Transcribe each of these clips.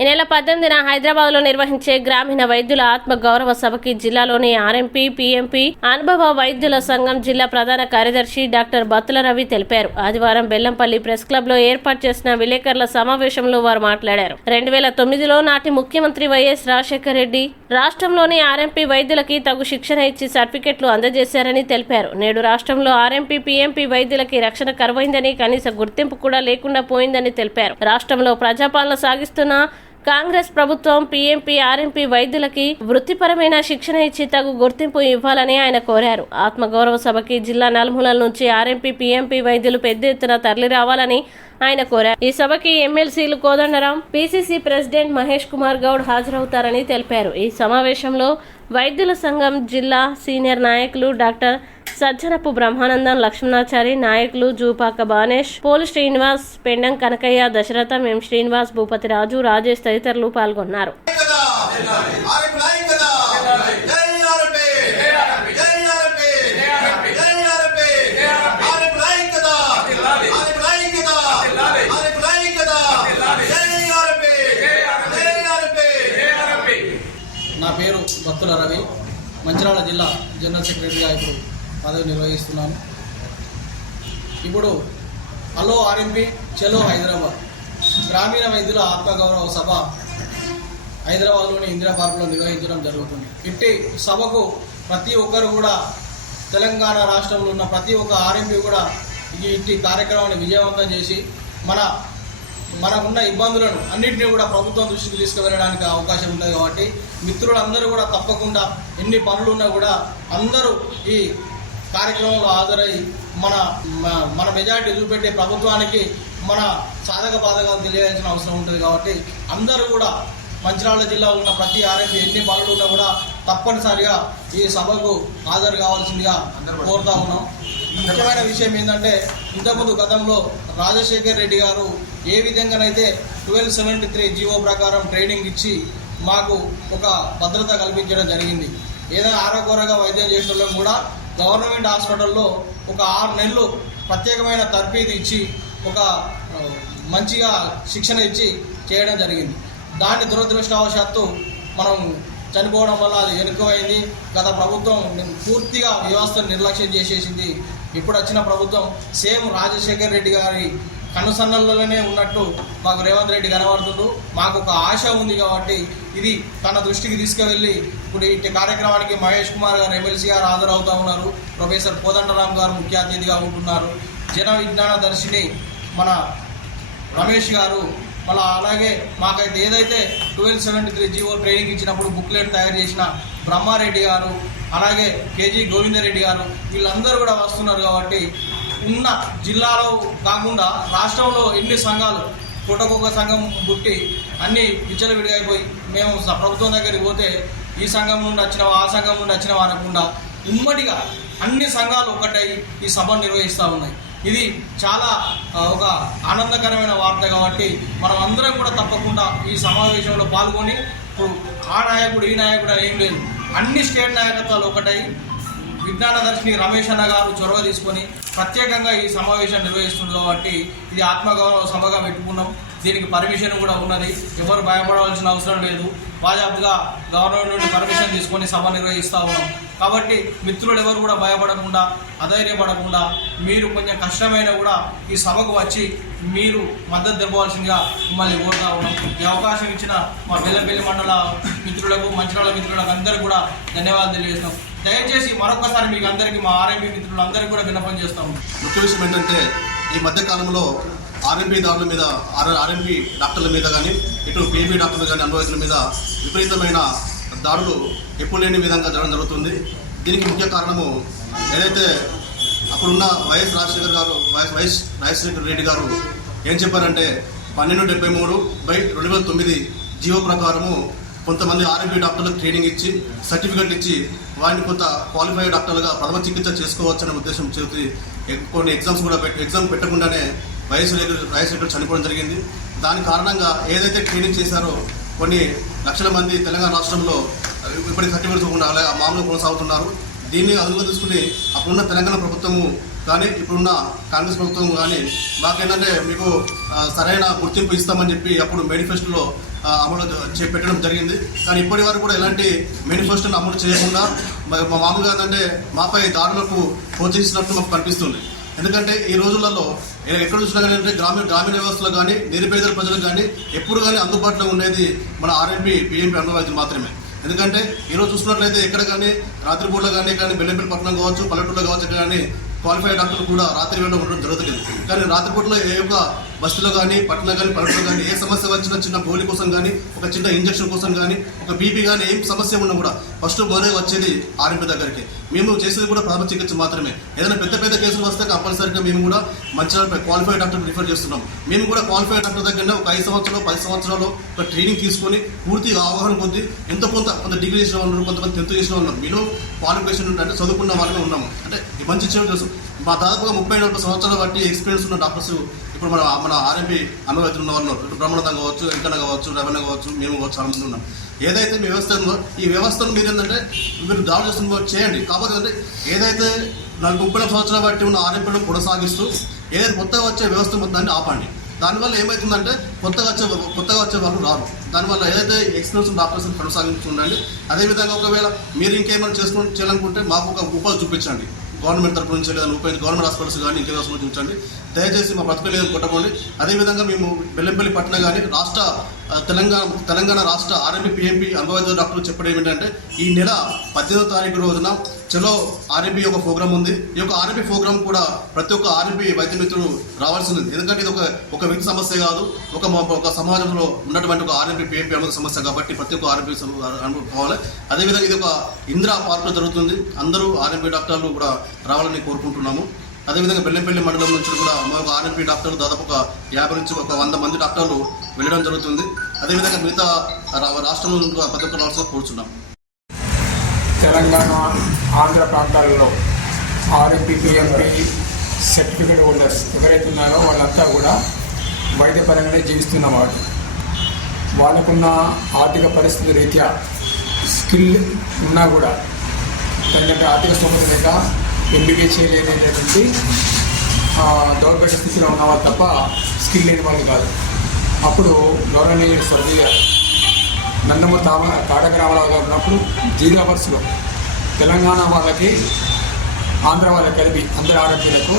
ఈ నెల 18న హైదరాబాద్లో నిర్వహించే గ్రామీణ వైద్యుల ఆత్మ గౌరవ సభకి జిల్లాలోని ఆర్ఎంపీ, పీఎంపీ అనుభవ వైద్యుల సంఘం జిల్లా ప్రధాన కార్యదర్శి డాక్టర్ బత్తుల రవి తెలిపారు. ఆదివారం బెల్లంపల్లి ప్రెస్ క్లబ్ లో ఏర్పాటు చేసిన విలేకరుల సమావేశంలో వారు మాట్లాడారు. 2009లో నాటి ముఖ్యమంత్రి వైఎస్ రాజశేఖర రెడ్డి రాష్ట్రంలోని ఆర్ఎంపీ వైద్యులకి తగు శిక్షణ ఇచ్చి సర్టిఫికెట్లు అందజేశారని తెలిపారు. నేడు రాష్ట్రంలో ఆర్ఎంపీ, పీఎంపీ వైద్యులకి రక్షణ కరువైందని, కనీస గుర్తింపు కూడా లేకుండా పోయిందని తెలిపారు. రాష్ట్రంలో ప్రజాపాలన సాగిస్తున్న కాంగ్రెస్ ప్రభుత్వం పీఎంపీ, ఆర్ఎంపీ వైద్యులకి వృత్తిపరమైన శిక్షణ ఇచ్చి తగు గుర్తింపు ఇవ్వాలని ఆయన కోరారు. ఆత్మగౌరవ సభకి జిల్లా నలుమూలల నుంచి ఆర్ఎంపీ, పీఎంపీ వైద్యులు పెద్ద ఎత్తున తరలి రావాలని ఆయన కోరారు. ఈ సభకి ఎమ్మెల్సీలు కోదండరాం, పీసీసీ ప్రెసిడెంట్ మహేష్ కుమార్ గౌడ్ హాజరవుతారని తెలిపారు. ఈ సమావేశంలో వైద్యుల సంఘం జిల్లా సీనియర్ నాయకులు డాక్టర్ సజ్జనపు బ్రహ్మానందం, లక్ష్మణాచారి, నాయకులు జూపాక బానేష్, పోలు శ్రీనివాస్, పెండం కనకయ్య, దశరథం, ఎం శ్రీనివాస్, భూపతి రాజు, రాజేష్ తదితరులు పాల్గొన్నారు. నా పేరు బత్తుల రవి, మంచిర్యాల జిల్లా జనరల్ సెక్రటరీగా ఇప్పుడు పదవి నిర్వహిస్తున్నాను. ఇప్పుడు హలో ఆర్ఎంపీ చలో హైదరాబాద్ గ్రామీణ వైద్యుల ఆత్మగౌరవ సభ హైదరాబాద్లోని ఇందిరా పార్కులో నిర్వహించడం జరుగుతుంది. ఇట్టి సభకు ప్రతి ఒక్కరు కూడా, తెలంగాణ రాష్ట్రంలో ఉన్న ప్రతి ఒక్క ఆర్ఎంపీ కూడా ఇట్టి కార్యక్రమాన్ని విజయవంతం చేసి మనకున్న ఇబ్బందులను అన్నింటినీ కూడా ప్రభుత్వం దృష్టికి తీసుకువెళ్ళడానికి అవకాశం ఉంటుంది. కాబట్టి మిత్రులందరూ కూడా తప్పకుండా ఎన్ని పనులున్నా కూడా అందరూ ఈ కార్యక్రమంలో హాజరై మన మెజారిటీ చూపెట్టే ప్రభుత్వానికి మన సాధక బాధకాలు తెలియాల్సిన అవసరం ఉంటుంది. కాబట్టి అందరూ కూడా మంచిర్యాల జిల్లాలో ఉన్న ప్రతి ఆర్ఎంపీ ఎన్ని పనులు ఉన్నా కూడా తప్పనిసరిగా ఈ సభకు హాజరు కావాల్సిందిగా కోరుతా ఉన్నాం. ముఖ్యమైన విషయం ఏంటంటే, ఇంతకుముందు గతంలో రాజశేఖర్ రెడ్డి గారు ఏ విధంగానైతే 1273 జీవో ప్రకారం ట్రైనింగ్ ఇచ్చి మాకు ఒక భద్రత కల్పించడం జరిగింది. ఏదైనా ఆరోగ్యకరంగా వైద్యం చేసేటోళ్ళం కూడా గవర్నమెంట్ హాస్పిటల్లో ఒక 6 నెలలు ప్రత్యేకమైన తర్ఫీదు ఇచ్చి ఒక మంచిగా శిక్షణ ఇచ్చి చేయడం జరిగింది. దాన్ని దురదృష్టవశాత్తు మనం చనిపోవడం వల్ల అది వెనుకమైంది. గత ప్రభుత్వం పూర్తిగా వ్యవస్థను నిర్లక్ష్యం చేసేసింది. ఇప్పుడు వచ్చిన ప్రభుత్వం సేమ్ రాజశేఖర్ రెడ్డి గారి కనుసన్నల్లోనే ఉన్నట్టు మాకు రేవంత్ రెడ్డి కనబడుతుండ్రు. మాకు ఒక ఆశ ఉంది. కాబట్టి ఇది తన దృష్టికి తీసుకువెళ్ళి ఇప్పుడు ఇట్టి కార్యక్రమానికి మహేష్ కుమార్ గారు ఎమ్మెల్సీ గారు హాజరవుతూ ఉన్నారు. ప్రొఫెసర్ కోదండరాం గారు ముఖ్య అతిథిగా ఉంటున్నారు. జన విజ్ఞాన దర్శిని మన రమేష్ గారు, మళ్ళీ అలాగే మాకైతే ఏదైతే 1273 జీవో ట్రైనింగ్ ఇచ్చినప్పుడు బుక్లెట్ తయారు చేసిన బ్రహ్మారెడ్డి గారు, అలాగే కేజీ గోవిందరెడ్డి గారు, వీళ్ళందరూ కూడా వస్తున్నారు. కాబట్టి ఉన్న జిల్లాలో కాకుండా రాష్ట్రంలో ఎన్ని సంఘాలు పుట్టకొక్క సంఘం పుట్టి అన్ని విచ్చలవిడిగైపోయి మేము ప్రభుత్వం దగ్గరికి పోతే ఈ సంఘం నుండి వచ్చినవా, ఆ సంఘం నుండి వచ్చినవా అనకుండా ఉమ్మడిగా అన్ని సంఘాలు ఒకటై ఈ సభను నిర్వహిస్తూ ఉన్నాయి. ఇది చాలా ఒక ఆనందకరమైన వార్త. కాబట్టి మనం అందరం కూడా తప్పకుండా ఈ సమావేశంలో పాల్గొని, ఇప్పుడు ఆ నాయకుడు ఈ నాయకుడు అని ఏం లేదు, అన్ని స్టేట్ నాయకత్వాలు ఒకటై విజ్ఞాన దర్శిని రమేష్ అన్న గారు చొరవ తీసుకొని ప్రత్యేకంగా ఈ సమావేశం నిర్వహిస్తుంది. కాబట్టి ఇది ఆత్మగౌరవ సభగా పెట్టుకున్నాం. దీనికి పర్మిషన్ కూడా ఉన్నది. ఎవరు భయపడవలసిన అవసరం లేదు. బాజాబ్తుగా గవర్నమెంట్ నుండి పర్మిషన్ తీసుకొని సభ నిర్వహిస్తూ ఉన్నాం. కాబట్టి మిత్రులు ఎవరు కూడా భయపడకుండా, అధైర్యపడకుండా, మీరు కొంచెం కష్టమైనా కూడా ఈ సభకు వచ్చి మీరు మద్దతు తెప్పవలసిందిగా మిమ్మల్ని కోరుతా ఉన్నాం. ఈ అవకాశం ఇచ్చిన మా బెల్లంపల్లి మండల మిత్రులకు, మంచిర్యాల మిత్రులకు అందరికీ కూడా ధన్యవాదాలు తెలియజేస్తాం. దయచేసి మరొకసారి మీకు అందరికీ, మా ఆర్ఎంపీ మిత్రులందరికీ కూడా విన్నపం చేస్తాం. ముఖ్య విషయం ఏంటంటే, ఈ మధ్యకాలంలో ఆర్ఎంపీ దాడుల మీద, ఆర్ఎంపీ డాక్టర్ల మీద కానీ, ఇటు పీఎంపీ డాక్టర్లు కానీ అనుభవితుల మీద విపరీతమైన దాడులు ఎప్పుడు లేని విధంగా జరగడం జరుగుతుంది. దీనికి ముఖ్య కారణము ఏదైతే అప్పుడున్న వైఎస్ రాజశేఖర రెడ్డి గారు ఏం చెప్పారంటే, 1273/2009 జీవో ప్రకారము కొంతమంది ఆర్ఎంపీ డాక్టర్లకు ట్రైనింగ్ ఇచ్చి సర్టిఫికెట్లు ఇచ్చి వారిని కొంత క్వాలిఫైడ్ డాక్టర్లుగా ప్రథమ చికిత్స చేసుకోవచ్చనే ఉద్దేశం చేసి కొన్ని ఎగ్జామ్స్ కూడా ఎగ్జామ్ పెట్టకుండానే రాజశేఖర్ చనిపోవడం జరిగింది. దాని కారణంగా ఏదైతే ట్రైనింగ్ చేశారో కొన్ని లక్షల మంది తెలంగాణ రాష్ట్రంలో ఇప్పటికి సర్టిఫికెట్స్ ఉండాలి మామూలుగా కొనసాగుతున్నారు. దీన్ని అదుపుగా తీసుకుని అప్పుడున్న తెలంగాణ ప్రభుత్వము కానీ ఇప్పుడున్న కాంగ్రెస్ ప్రభుత్వం కానీ మాకేంటంటే మీకు సరైన గుర్తింపు ఇస్తామని చెప్పి అప్పుడు మేనిఫెస్టోలో అమలు పెట్టడం జరిగింది. కానీ ఇప్పటి వరకు కూడా ఎలాంటి మేనిఫెస్టోను అమలు చేయకుండా మామూలుగా ఏంటంటే మాపై దాడులకు ప్రోత్సహిస్తున్నట్టు మాకు కనిపిస్తుంది. ఎందుకంటే ఈ రోజులలో ఎక్కడ చూసినా కానీ అంటే గ్రామీణ వ్యవస్థలో కానీ నిరుపేదల ప్రజలకు కానీ ఎప్పుడు కానీ అందుబాటులో ఉండేది మన ఆర్ఎంపీ పిఎంపీ అనుభవ వైద్యులు మాత్రమే. ఎందుకంటే ఈరోజు చూసినట్లయితే ఎక్కడ కానీ రాత్రిపూట కానీ బెల్లంపల్లి పట్టణం కావచ్చు, పల్లెటూరులో కావచ్చు, కానీ క్వాలిఫైడ్ డాక్టర్లు కూడా రాత్రి వేళ ఉండడం జరుగుతుంది. కానీ రాత్రిపూటలో ఏ యొక్క బస్సులో కానీ పట్టణం కానీ పల్లెటూరులో కానీ ఏ సమస్య వచ్చినా చిన్న గోళీ కోసం కానీ ఒక చిన్న ఇంజక్షన్ కోసం కానీ ఒక బీపీ కానీ ఏం సమస్య ఉన్నా కూడా ఫస్ట్ మొదలై వచ్చేది ఆర్ఎంపీ దగ్గరికి. మేము చేసేది కూడా ప్రాథమిక చికిత్స మాత్రమే. ఏదైనా పెద్ద కేసులు వస్తే కంపల్సరీగా మేము కూడా మంచిగా క్వాలిఫైడ్ డాక్టర్ రిఫర్ చేస్తున్నాం. మేము కూడా క్వాలిఫైడ్ డాక్టర్ దగ్గర ఒక 5 సంవత్సరాలు 10 సంవత్సరాలు ఒక ట్రైనింగ్ తీసుకొని పూర్తిగా అవగాహన కొద్ది ఎంతో కొంత డిగ్రీ చేసిన వాళ్ళు ఉన్నారు, కొంతమంది 10th చేసిన వాళ్ళు ఉన్నారు. మినిమం క్వాలిఫికేషన్ అంటే చదువుకున్న వాళ్ళమే ఉన్నాము. అంటే మంచి చేయడం తెలుసు. మా దాదాపుగా 30-40 సంవత్సరాల బట్టి ఎక్స్పీరియన్స్ ఉన్న డాక్టర్స్ ఇప్పుడు మన ఆర్ఎంపీ అనుభవం ఉన్న వాళ్ళు ఇటు బ్రహ్మణత కావచ్చు, వెంకన్న కావచ్చు, రవణ కావచ్చు, మేము కావచ్చు, చాలా మంది ఉన్నాం. ఏదైతే మీ వ్యవస్థ ఉందో ఈ వ్యవస్థను మీరు ఏంటంటే మీరు దాడి చేస్తున్న చేయండి. కాకపోతే అంటే ఏదైతే 30 సంవత్సరాల బట్టి ఉన్న ఆర్ఎంపీలను కొనసాగిస్తూ ఏదైతే కొత్తగా వచ్చే వ్యవస్థ మొత్తాన్ని ఆపండి. దానివల్ల ఏమవుతుందంటే కొత్తగా వచ్చే వాళ్ళు రారు. దానివల్ల ఏదైతే ఎక్స్పీరియన్స్ డాక్టర్స్ కొనసాగించుండండి. అదేవిధంగా ఒకవేళ మీరు ఇంకేమైనా చేయాలనుకుంటే మాకు ఒక ఉపాధి చూపించండి. గవర్నమెంట్ తరపు నుంచి లేదా గవర్నమెంట్ హాస్పిటల్స్ కానీ ఇంకేదో చూపించండి. దయచేసి మా బ్రతుకు లేదని కొట్టకండి. అదేవిధంగా మేము బెల్లంపల్లి పట్టణ కానీ తెలంగాణ రాష్ట్ర ఆర్ఎంపీ పిఎంపీ అనుభవ డాక్టర్లు చెప్పడం ఏమిటంటే ఈ నెల 18వ తారీఖు రోజున చలో ఆర్ఎంపీ యొక్క ప్రోగ్రామ్ ఉంది. ఈ యొక్క ఆర్ఎంపీ ప్రోగ్రామ్ కూడా ప్రతి ఒక్క ఆర్ఎంపీ వైద్య మిత్రులు రావాల్సింది. ఎందుకంటే ఇది ఒక వ్యక్తి సమస్య కాదు, ఒక సమాజంలో ఉన్నటువంటి ఒక ఆర్ఎంపీ పిఎంపీ అనుభవ సమస్య కాబట్టి ప్రతి ఒక్క ఆర్ఎంపీ అనుభవం. అదేవిధంగా ఇది ఒక ఇందిరా పార్క్లో జరుగుతుంది. అందరూ ఆర్ఎంపీ డాక్టర్లు కూడా రావాలని కోరుకుంటున్నాము. అదేవిధంగా బెల్లంపల్లి మండలం నుంచి కూడా మాకు ఆర్ఎంపీ డాక్టర్లు దాదాపు ఒక 50 నుంచి 100 మంది డాక్టర్లు వెళ్ళడం జరుగుతుంది. అదేవిధంగా మిగతా రాష్ట్రంలో ప్రతి ఒక్క రాష్ట్రంలో కూర్చున్నాం. తెలంగాణ, ఆంధ్ర ప్రాంతాలలో ఆర్ఎంపీ పిఎంపీ సర్టిఫికేట్ హోల్డర్స్ ఎవరైతే ఉన్నారో వాళ్ళంతా కూడా వైద్యపరంగానే జీవిస్తున్నవాడు. వాళ్ళకున్న ఆర్థిక పరిస్థితి రీత్యా స్కిల్ ఉన్నా కూడా ఎందుకంటే ఆర్థిక స్తోమత లేక ఎంబీఏ చేయలేనటువంటి దౌర్భాగ్య స్థితిలో ఉన్న వాళ్ళు తప్ప స్కిల్ లేని వాళ్ళు కాదు. అప్పుడు గవర్నమెంట్ స్వర్గీయ నందమూరి తారక రామారావు గారు ఉన్నప్పుడు 0 అవర్స్లో తెలంగాణ వాళ్ళకి ఆంధ్ర వాళ్ళకి కలిపి అందరి ఆరోగ్యాలకు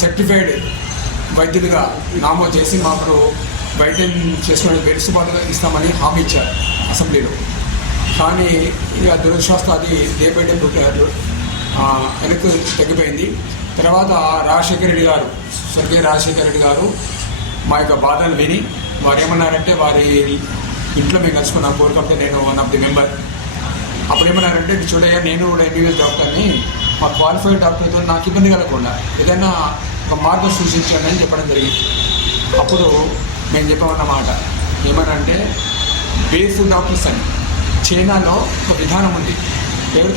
సర్టిఫైడ్ వైద్యులుగా నామోదు చేసి మాకు వైద్యం చేసుకునే వెలుసుబాటుగా ఇస్తామని హామీ ఇచ్చారు అసెంబ్లీలో. కానీ ఇక దురదృష్టవశాత్తు అది డే బై డే వెనక్కి తగ్గిపోయింది. తర్వాత స్వర్గీయ రాజశేఖర రెడ్డి గారు మా యొక్క బాధలు విని వారు ఏమన్నారంటే వారి ఇంట్లో మేము కలుసుకున్న కోరికంటే నేను 1 ఆఫ్ ది మెంబర్. అప్పుడు ఏమన్నారంటే చూడయ్యా నేను కూడా ఎంబీబీఎస్ డాక్టర్ని, మా క్వాలిఫైడ్ డాక్టర్తో నాకు ఇబ్బంది కలగకుండా ఏదైనా ఒక మార్గం సూచించండి అని చెప్పడం జరిగింది. అప్పుడు మేము చెప్పమన్నమాట ఏమనంటే బేసిక్ డాక్టర్స్ అని చైనాలో ఒక విధానం ఉంది.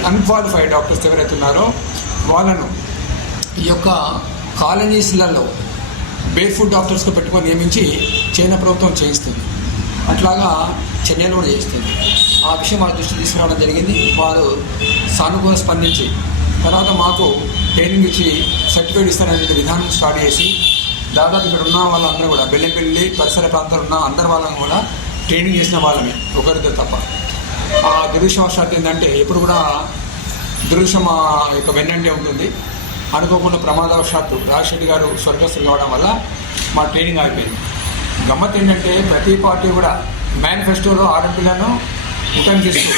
అన్క్వాలిఫైడ్ డాక్టర్స్ ఎవరైతే ఉన్నారో వాళ్ళను ఈ యొక్క కాలనీస్లలో బేర్ఫుట్ డాక్టర్స్కి పెట్టుకొని నియమించి చైనా ప్రభుత్వం చేయిస్తుంది. అట్లాగా చెన్నైలో కూడా చేయిస్తుంది. ఆ విషయం వాళ్ళ దృష్టి తీసుకురావడం జరిగింది. వారు సానుకూలంగా స్పందించి తర్వాత మాకు ట్రైనింగ్ ఇచ్చి సర్టిఫికేట్ ఇస్తారనే విధానం స్టార్ట్ చేసి దాదాపు ఇక్కడ ఉన్న వాళ్ళందరూ కూడా బెల్లంపల్లి పరిసర ప్రాంతాలు ఉన్న అందరి వాళ్ళని కూడా ట్రైనింగ్ చేసిన వాళ్ళమే, ఒకరిద్దరు తప్ప. ఆ దురదృష్టవశాత్తు ఏంటంటే ఎప్పుడు కూడా దురదృష్టం యొక్క వెన్నంటే ఉంటుంది. అనుకోకుండా ప్రమాదవశాత్తు రాజశేఖర్ గారు స్వర్గస్థులు కావడం వల్ల మా ట్రైనింగ్ ఆగిపోయింది. గమ్మత్ ఏంటంటే ప్రతి పార్టీ కూడా మేనిఫెస్టోలో ఆర్ఎంపీలను ఉటంకిస్తూ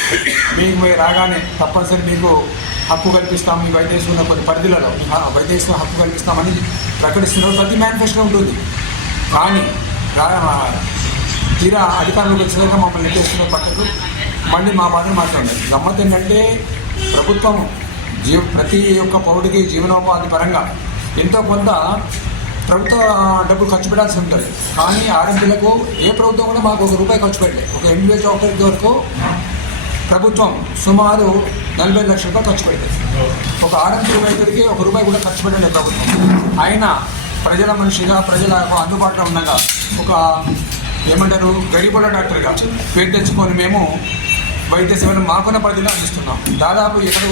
మీకు రాగానే తప్పనిసరి మీకు హక్కు కల్పిస్తాం, మీ వైద్యసుకున్న కొన్ని పరిధులలో వైద్యసుకున్న హక్కు కల్పిస్తామని ప్రకటిస్తున్నారు. ప్రతి మేనిఫెస్టో ఉంటుంది. కానీ తీరా అధికారులకు వచ్చేదాక మమ్మల్ని నెట్టేస్తున్న పక్కకు మళ్ళీ మా మాటలు మాట్లాడారు. గమ్మత్ ఏంటంటే ప్రభుత్వం ప్రతి ఒక్క పౌరుడికి జీవనోపాధి పరంగా ఎంతో కొంత ప్రభుత్వ డబ్బులు ఖర్చు పెట్టాల్సి ఉంటుంది. కానీ ఆర్ఎంపీలకు ఏ ప్రభుత్వం కూడా మాకు ₹1 ఖర్చు పెట్టలేదు. ఒక ఎంబీబీఎస్ డాక్టర్ వరకు ప్రభుత్వం సుమారు 40 లక్షల రూపాయలు ఖర్చు పెట్టేది. ఒక ఆర్ఎంపీ వైద్యుడికి ₹1 కూడా ఖర్చు పెట్టలేదు ప్రభుత్వం. అయినా ప్రజల మనిషిగా ప్రజలకు అందుబాటులో ఉండగా ఒక ఏమంటారు గరీబుల డాక్టర్గా పేరు తెచ్చుకొని మేము వైద్య సేవలు మాకున్న పరిధిలో అందిస్తున్నాం. దాదాపు ఎక్కడ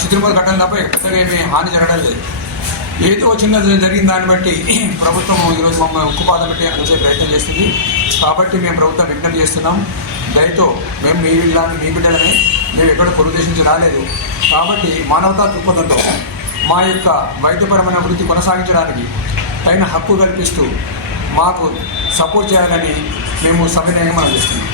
చిత్రములు కట్టడం తప్ప పెద్దగా ఏమీ హాని జరగడం లేదు. ఏదో చిన్నది జరిగిన దాన్ని బట్టి ప్రభుత్వం ఈరోజు మమ్మల్ని ఉక్కుపాదం పెట్టి అనిసే ప్రయత్నం చేస్తుంది. కాబట్టి మేము ప్రభుత్వం విజ్ఞప్తి చేస్తున్నాం, దయతో మేము మీ బిడ్డలనే, మేము ఎక్కడ పొరుగు దేశం నుంచి రాలేదు. కాబట్టి మానవతా దృక్పథంతో మా యొక్క వైద్యపరమైన వృత్తి కొనసాగించడానికి తగిన హక్కు కల్పిస్తూ మాకు సపోర్ట్ చేయాలని మేము సవినయంగా మనం చేస్తున్నాం.